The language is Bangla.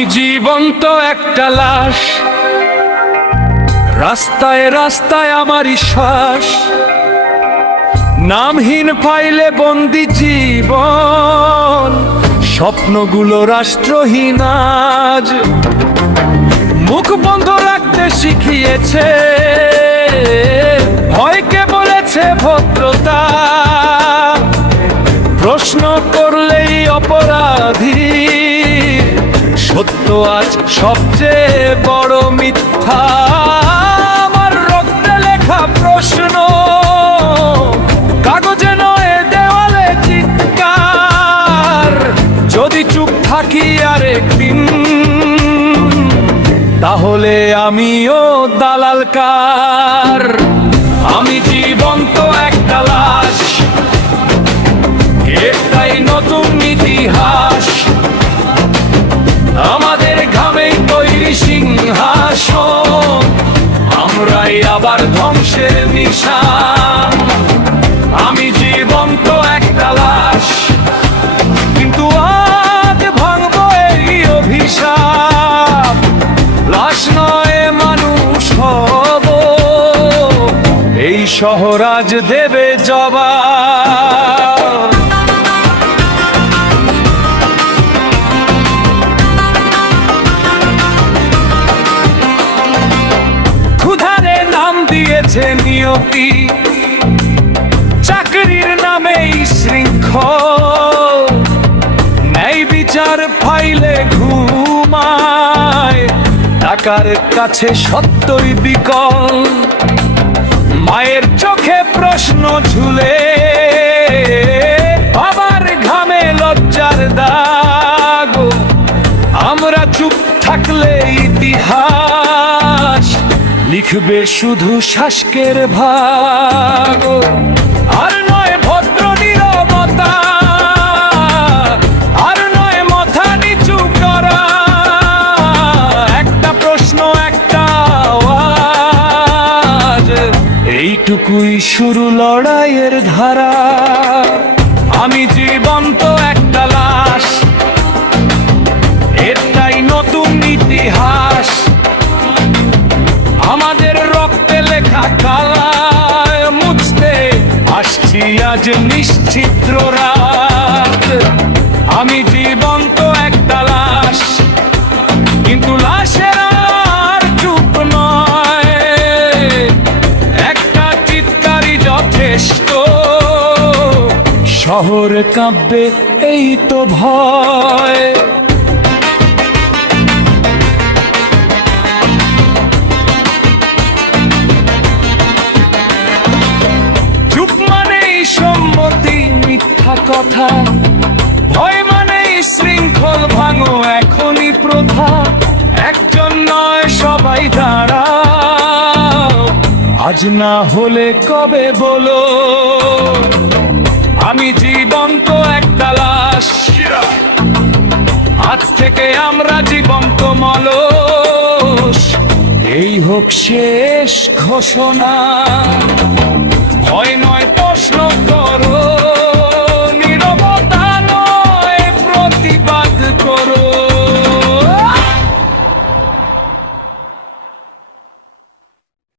আমি জীবন্ত একটা লাশ, রাস্তায় রাস্তায় আমারই শ্বাস, নামহীন ফাইলে বন্দি জীবন, স্বপ্নগুলো রাষ্ট্রহীন আজ। মুখ বন্ধ রাখতে শিখিয়েছে, ভয়কে বলেছে ভদ্রতা, প্রশ্ন করলেই অপরাধী, সত্য আজ সবচেয়ে বড় মিথ্যা। আমার রক্তে লেখা প্রশ্ন, কাগজে নয় দেওয়ালে চিৎকার। যদি চুপ থাকি আরেকদিন, তাহলে আমিও দালাল কার। আমি জীবন্ত একটা লাশ, এটাই নতুন ইতিহাস। আমাদের ঘামেই তৈরি সিংহাসন, আমরাই আবার ধ্বংসের নিশান। আমি জীবন্ত একটা লাশ, কিন্তু আজ ভাঙবো এই অভিশাপ। লাশ নয় মানুষ হব, এই শহর আজ দেবে জবাব। ক্ষুধারে নাম দিয়েছে নিয়তি, চাকরির নামেই শৃঙ্খল, ন্যায় বিচার ফাইলে ঘুমায়, টাকার কাছে সত্যই বিকল। মায়ের চোখে প্রশ্ন ঝুলে, বাবার ঘামে লজ্জার দাগ। আমরা চুপ থাকলে ইতিহাস লিখবে শুধু শাসকের ভাগ। আর নয় ভদ্র নীরবতা, আর নয় মাথা নিচু করা, একটা প্রশ্ন একটা আওয়াজ, এইটুকুই শুরু লড়াইয়ের ধারা। আমি জীবন্ত একটা লাশ, এটাই নতুন ইতিহাস। আমাদের রক্তে লেখা কালায় মুছতে আসছি আজ নিশ্চিদ্র রাত। আমি জীবন্ত একটা লাশ, কিন্তু লাশের আর চুপ নয়, একটা চিৎকারই যথেষ্ট। শহর কাঁপবে এই তো ভয়। চুপ মানেই সম্মতি মিথ্যা কথা, ভয় মানেই শৃঙ্খল ভাঙো এখনই প্রথা। একজন নয় সবাই দাঁড়াও, আজ না হলে কবে বলো। আমি জীবন্ত একটা লাশ, আজ থেকে আমরা জীবন্ত মলস, এই হোক শেষ ঘোষণা।